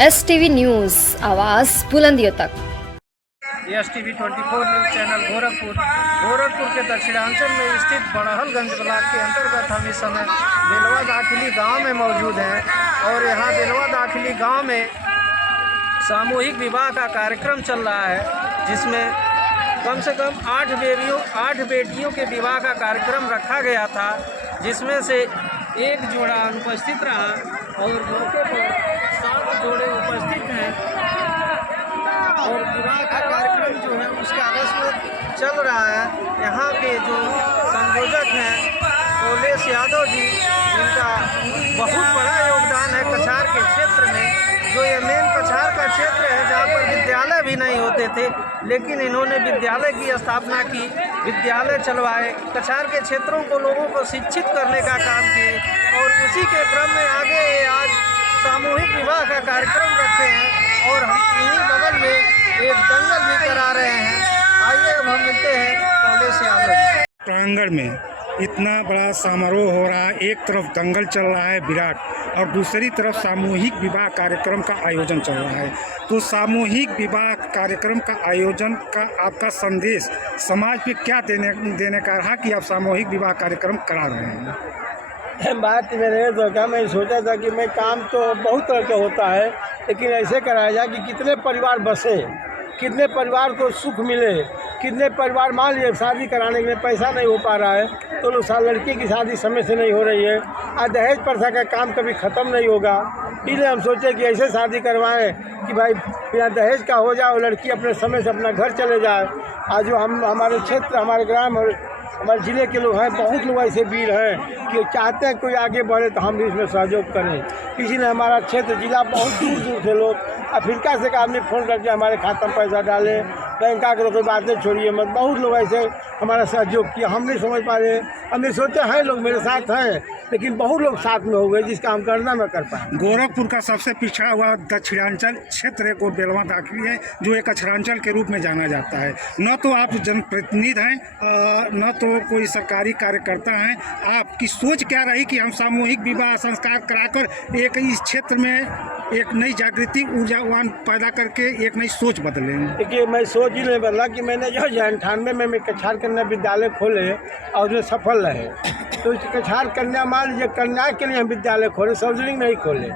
STV news, आवाज़ बुलंदियों तक। STV 24 news channel Gorakhpur के दक्षिणांचल में स्थित बड़हलगंज ब्लॉक के अंतर्गत हम इस समय बेलवा दाखिली गांव में मौजूद हैं और यहाँ बेलवा दाखिली गांव में सामूहिक विवाह का कार्यक्रम चल रहा है, जिसमें कम से कम 8 बेटियों के विवाह का कार्यक्रम रखा गया था, जिसमें से एक जोड़ा अनुपस्थित रहा और मौके पर 7 जोड़े उपस्थित हैं और विवाह का कार्यक्रम जो है उसका रस्म चल रहा है। यहाँ के जो संयोजक हैं कौलेश यादव जी, जिनका बहुत बड़ा योगदान है कछार के क्षेत्र में, जो ये मेन कछार का क्षेत्र है जहाँ पर विद्यालय भी नहीं होते थे, लेकिन इन्होंने विद्यालय की स्थापना की, विद्यालय चलवाए, कछार के क्षेत्रों को लोगों को शिक्षित करने का काम किए और उसी के क्रम में आगे ये आज सामूहिक विवाह का कार्यक्रम रखे हैं और हम इन्हीं बगल में एक दंगल भी करा रहे हैं। आइए अब हम मिलते हैं कौलेश यादव। प्रांगण में इतना बड़ा समारोह हो रहा है, एक तरफ दंगल चल रहा है विराट और दूसरी तरफ सामूहिक विवाह कार्यक्रम का आयोजन चल रहा है। तो सामूहिक विवाह कार्यक्रम का आयोजन का आपका संदेश समाज पे क्या देने का रहा कि आप सामूहिक विवाह कार्यक्रम करा रहे हैं? बात मेरे तो क्या, मैं सोचा था कि मैं काम तो बहुत तरह का होता है, लेकिन ऐसे कराया जाए कि कितने परिवार बसे, कितने परिवार को सुख मिले, कितने परिवार मान लीजिए शादी कराने के लिए पैसा नहीं हो पा रहा है तो लोग लड़की की शादी समय से नहीं हो रही है, आज दहेज प्रथा का काम कभी ख़त्म नहीं होगा। इसलिए हम सोचे कि ऐसे शादी करवाएं कि भाई बिना दहेज का हो जाए और लड़की अपने समय से अपना घर चले जाए। आज जो हमारे क्षेत्र, हमारे ग्राम और हमारे ज़िले के लोग हैं, बहुत लोग ऐसे वीर हैं कि चाहते हैं कोई आगे बढ़े तो हम भी इसमें सहयोग करें। इसीलिए हमारा क्षेत्र जिला बहुत दूर दूर से लोग, अफ्रीका से का आदमी फ़ोन करके हमारे खाता में पैसा डाले, बैंक का कोई बातें छोड़िए मत, बहुत लोग ऐसे हमारा सहयोग किया। हम नहीं समझ पा रहे, हमने सोचा है लोग मेरे साथ हैं, लेकिन बहुत लोग साथ में हो गए जिसका हम करना न कर पाए। गोरखपुर का सबसे पिछड़ा हुआ दक्षिणांचल क्षेत्र को बेलवा दाखिली है, जो एक कछरांचल के रूप में जाना जाता है। न तो आप जनप्रतिनिधि हैं, न तो कोई सरकारी कार्यकर्ता हैं। आपकी सोच क्या रही कि हम सामूहिक विवाह संस्कार कराकर एक इस क्षेत्र में एक नई जागृति ऊर्जावान पैदा करके एक नई सोच बदलें? देखिए, मैं सोच ही नहीं बदला कि मैंने जो 98 में कछार कन्या विद्यालय खोले और उसमें सफल रहे, तो कछार कन्या मान लीजिए कन्या के लिए हम विद्यालय खोले, सार्वजनिक नहीं खोले।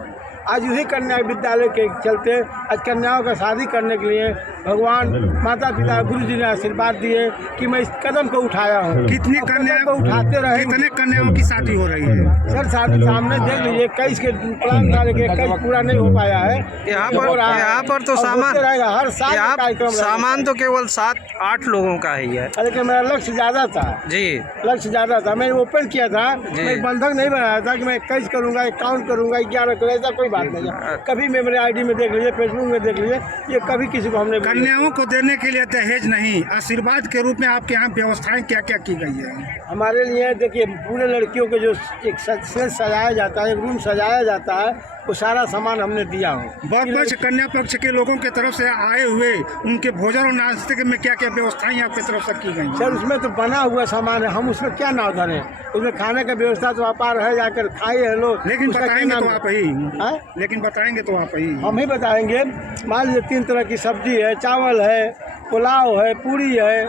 आज उसी कन्या विद्यालय के चलते आज कन्याओं का शादी करने के लिए भगवान, माता पिता, गुरु जी ने आशीर्वाद दिए कि मैं इस कदम को उठाया हूँ। कितनी कन्याओं को उठाते रहे? कितने कन्याओं की शादी हो रही है? सर शादी सामने देख लीजिए, 21 के प्लान था लेकिन 21 पूरा नहीं हो पाया है। यहाँ पर तो सामान रहेगा हर साल कार्यक्रम, सामान तो केवल 7-8 लोगों का ही है, लेकिन मेरा लक्ष्य ज़्यादा था जी, लक्ष्य ज़्यादा था। मैंने ओपन किया था, मैं बंधक नहीं बनाया था कि मैं 21 करूँगा, 51 करूँगा, 11 करूँगा, ऐसा कोई बात नहीं है। कभी मैं मेरे ID में देख लीजिए, फेसबुक में देख लीजिए, ये कभी किसी को हमने कन्याओं को देने के लिए दहेज नहीं, आशीर्वाद के रूप में आपके यहाँ व्यवस्थाएं क्या क्या की गई है? हमारे लिए देखिए, पूरे लड़कियों को जो एक सेट सजाया जाता है, एक रूम सजाया जाता है, वो सारा सामान हमने दिया हो। पक्ष कन्या पक्ष के लोगों की तरफ से आए हुए उनके भोजन और नाश्ते में क्या क्या व्यवस्थाएं आपकी तरफ से की गई? सर उसमें तो बना हुआ सामान है, हम उसमें क्या नाव धरें, उसमें खाने का व्यवस्था तो अपार है, जाकर खाए हैं लोग। लेकिन बताएंगे तो आप ही, लेकिन बताएंगे तो आप ही, हम ही बताएंगे। मान लीजिए 3 तरह की सब्जी है, चावल है, पुलाव है, पूरी है,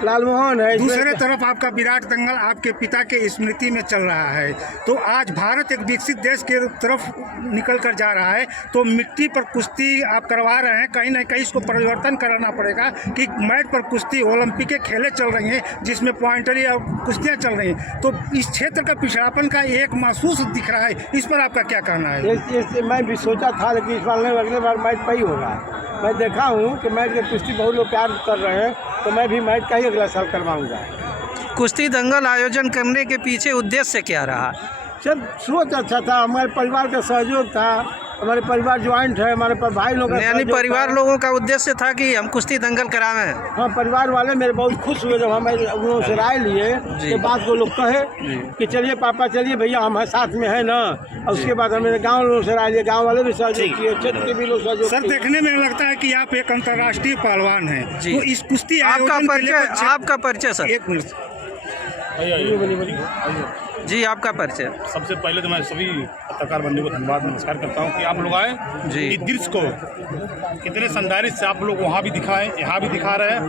लालमोहन है। दूसरे तरफ आपका विराट दंगल आपके पिता के स्मृति में चल रहा है, तो आज भारत एक विकसित देश के तरफ निकल कर जा रहा है, तो मिट्टी पर कुश्ती आप करवा रहे हैं, कहीं ना कहीं इसको परिवर्तन कराना पड़ेगा कि मैट पर कुश्ती, ओलंपिक के खेलें चल रही हैं जिसमें पॉइंटरी और कुश्तियाँ चल रही हैं, तो इस क्षेत्र का पिछड़ापन का एक महसूस दिख रहा है, इस पर आपका क्या कहना है? मैं भी सोचा था, लेकिन इस बार नहीं, अगले बार मैच पे ही होगा। मैं देखा हूँ कि मैच की कुश्ती बहुत लोग प्यार कर रहे हैं, तो मैं भी मैच का ही अगला साल करवाऊँगा। कुश्ती दंगल आयोजन करने के पीछे उद्देश्य क्या रहा? सर सोच अच्छा था, हमारे परिवार का सहयोग था, हमारे परिवार ज्वाइंट है, हमारे भाई लोग, यानी परिवार लोगों का उद्देश्य था कि हम कुश्ती दंगल करावें। हाँ, परिवार वाले मेरे बहुत खुश हुए जब हमें उन्होंने से राय लिए के बाद वो लोग कहे कि चलिए पापा, चलिए भैया, हम साथ में है ना। और उसके बाद हमें गाँव लोगों से राय लिए, गाँव वाले भी सहयोग किए, क्षेत्र के भी लोग सहयोग। सर देखने में लगता है कि आप एक अंतर्राष्ट्रीय पहलवान हैं, तो इस कुश्ती आपका परिचय सर? एक मिनट जी, आपका परिचय। सबसे पहले तो मैं सभी पत्रकार बंधु को धन्यवाद नमस्कार करता हूं कि आप लोग आए जी। इस दृश्य को कितने शानदारी से आप लोग वहां भी दिखाएं, यहाँ भी दिखा रहे हैं।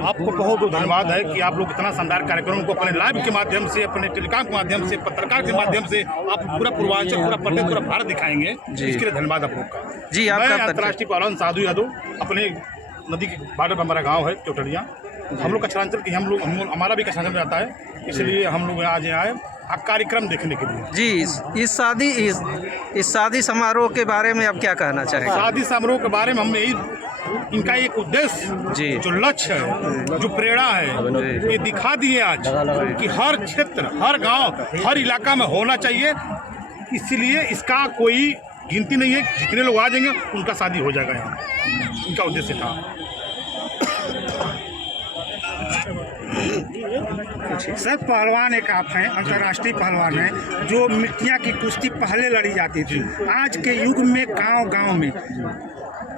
आपको बहुत बहुत धन्यवाद है कि आप लोग इतना शानदार कार्यक्रम को अपने लाइव के माध्यम से, अपने टेलीकाम के माध्यम से, पत्रकार के माध्यम से आप पूरा पूर्वांचल, पूरा प्रदेश, पूरा भारत दिखाएंगे। इसके लिए धन्यवाद आप लोग का। जी, आपका मैं परिचय। अंतर्राष्ट्रीय पहलवान साधु यादव, अपने नदी के बॉर्डर पर हमारा गाँव है चौटरिया। हम लोग कचरांचल के हमारा भी कचरांचल में आता है, इसलिए हम लोग आज यहाँ आए कार्यक्रम देखने के लिए। जी, इस शादी समारोह के बारे में आप क्या कहना चाहेंगे? शादी समारोह के बारे में हम यही, इनका एक उद्देश्य, जी। जो लक्ष्य है, जो प्रेरणा है, ये दिखा दिए आज कि हर क्षेत्र, हर गांव, हर इलाका में होना चाहिए। इसलिए इसका कोई गिनती नहीं है, जितने लोग आ जाएंगे उनका शादी हो जाएगा यहाँ। इनका उद्देश्य था। सर, पहलवान एक आप हैं, अंतर्राष्ट्रीय पहलवान हैं, जो मिट्टियाँ की कुश्ती पहले लड़ी जाती थी। आज के युग में गांव-गांव में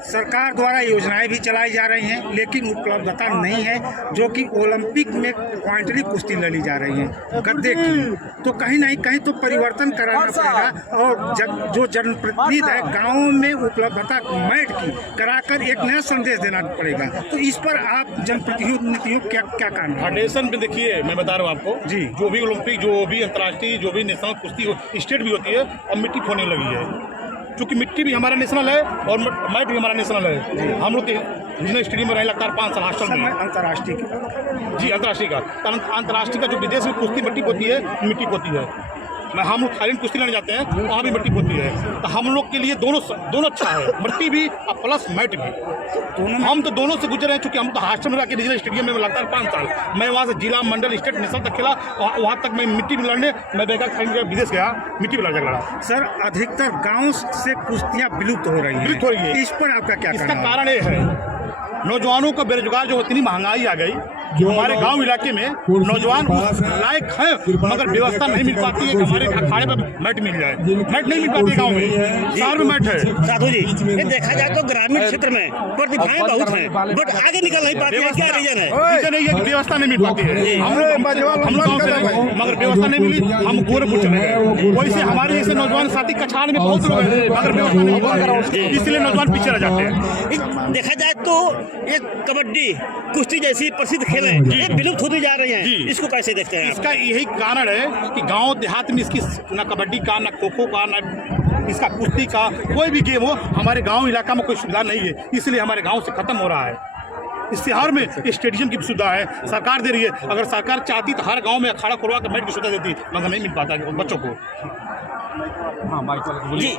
सरकार द्वारा योजनाएं भी चलाई जा रही हैं, लेकिन उपलब्धता नहीं है, जो कि ओलंपिक में क्वांटली कुश्ती लड़ी जा रही है गद्दे की। तो कहीं नहीं कहीं तो परिवर्तन कराना पड़ेगा, और जो जनप्रतिनिधि है गाँवों में उपलब्धता मैट की कराकर एक नया संदेश देना पड़ेगा। तो इस पर आप जनप्रतिनिधियों क्या कहना है? फेडरेशन में देखिए, मैं बता रहा हूँ आपको जी, जो भी ओलंपिक, जो भी अंतर्राष्ट्रीय, जो भी नेशनल कुश्ती स्टेट भी होती है, और मिट्टी खोने लगी है। क्योंकि मिट्टी भी हमारा नेशनल है और मैट भी हमारा नेशनल है। हम लोग रीजनल स्टेडियम में रहे लगातार 5 साल हॉस्टल में। अंतर्राष्ट्रीय जी, अंतर्राष्ट्रीय का, अंतर्राष्ट्रीय का जो विदेश में कुश्ती मिट्टी होती है, मिट्टी होती है। हम लोग थाईलैंड कुश्ती लड़ने जाते हैं, वहाँ भी मिट्टी होती है। तो हम लोग के लिए दोनों अच्छा है, मिट्टी भी और प्लस मैट भी। हम तो दोनों से गुजरे हैं, चूँकि हम तो हॉस्टल में रह के रीजनल स्टेडियम में लगातार 5 साल। मैं वहाँ से जिला, मंडल, स्टेट, नेशनल तक खेला। वहाँ तक मैं मिट्टी में लड़ने, मैं बैकअप खाने विदेश गया, मिट्टी में लड़ा। सर, अधिकतर गांव से कुश्तियां विलुप्त हो रही हैं। इस पर आपका क्या कहना है? इसका कारण ये है, नौजवानों को बेरोजगार जो इतनी महंगाई आ गई, हमारे गांव इलाके में नौजवान लायक हैं, मगर व्यवस्था नहीं मिल पाती है कि हमारे अखाड़े पर मैट मिल जाए। मैट नहीं मिल पाती गांव में, शहर में मैट है। साधु जी, ये देखा जाए तो ग्रामीण क्षेत्र में प्रतिभाएं बहुत हैं, बट आगे निकल नहीं पाती है। क्या रीजन है? रीजन है कि व्यवस्था नहीं मिल पाती है। हम गाँव से रहे, मगर व्यवस्था नहीं मिली, हम गोरखपुर चले गए। वैसे हमारे जैसे नौजवान साथी कछाड़ में बहुत लोग हैं, मगर व्यवस्था नहीं मिलती, इसलिए नौजवान पीछे रह जाते हैं। देखा जाए तो ये कबड्डी, कुश्ती जैसी प्रसिद्ध खेल है, ये विलुप्त होती जा रही हैं। इसको कैसे देखते हैं? इसका यही कारण है कि गांव देहात में इसकी न कबड्डी का, न खो खो का, न इसका कुश्ती का कोई भी गेम हो, हमारे गांव इलाका में कोई सुविधा नहीं है, इसलिए हमारे गांव से खत्म हो रहा है। इस शहर में स्टेडियम की सुविधा है, सरकार दे रही है। अगर सरकार चाहती तो हर गांव में अखाड़ा खुलवा कर मैट की सुविधा देती, मगर नहीं मिल पाता बच्चों को। जी।